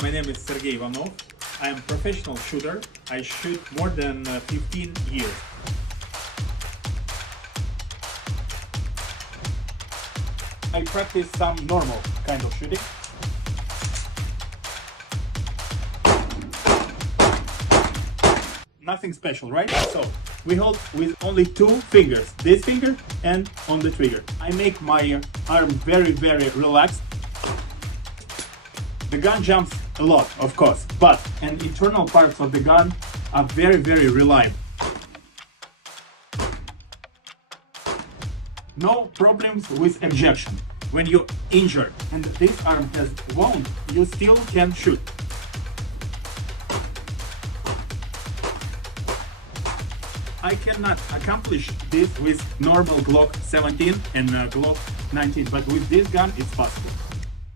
My name is Sergey Ivanov. I am a professional shooter. I shoot more than 15 years. I practice some normal kind of shooting. Nothing special, right? So we hold with only two fingers, this finger and on the trigger. I make my arm very relaxed. The gun jumps a lot, of course, but and internal parts of the gun are very reliable. No problems with ejection. When you're injured and this arm has wound, you still can shoot. I cannot accomplish this with normal Glock 17 and Glock 19, but with this gun it's possible.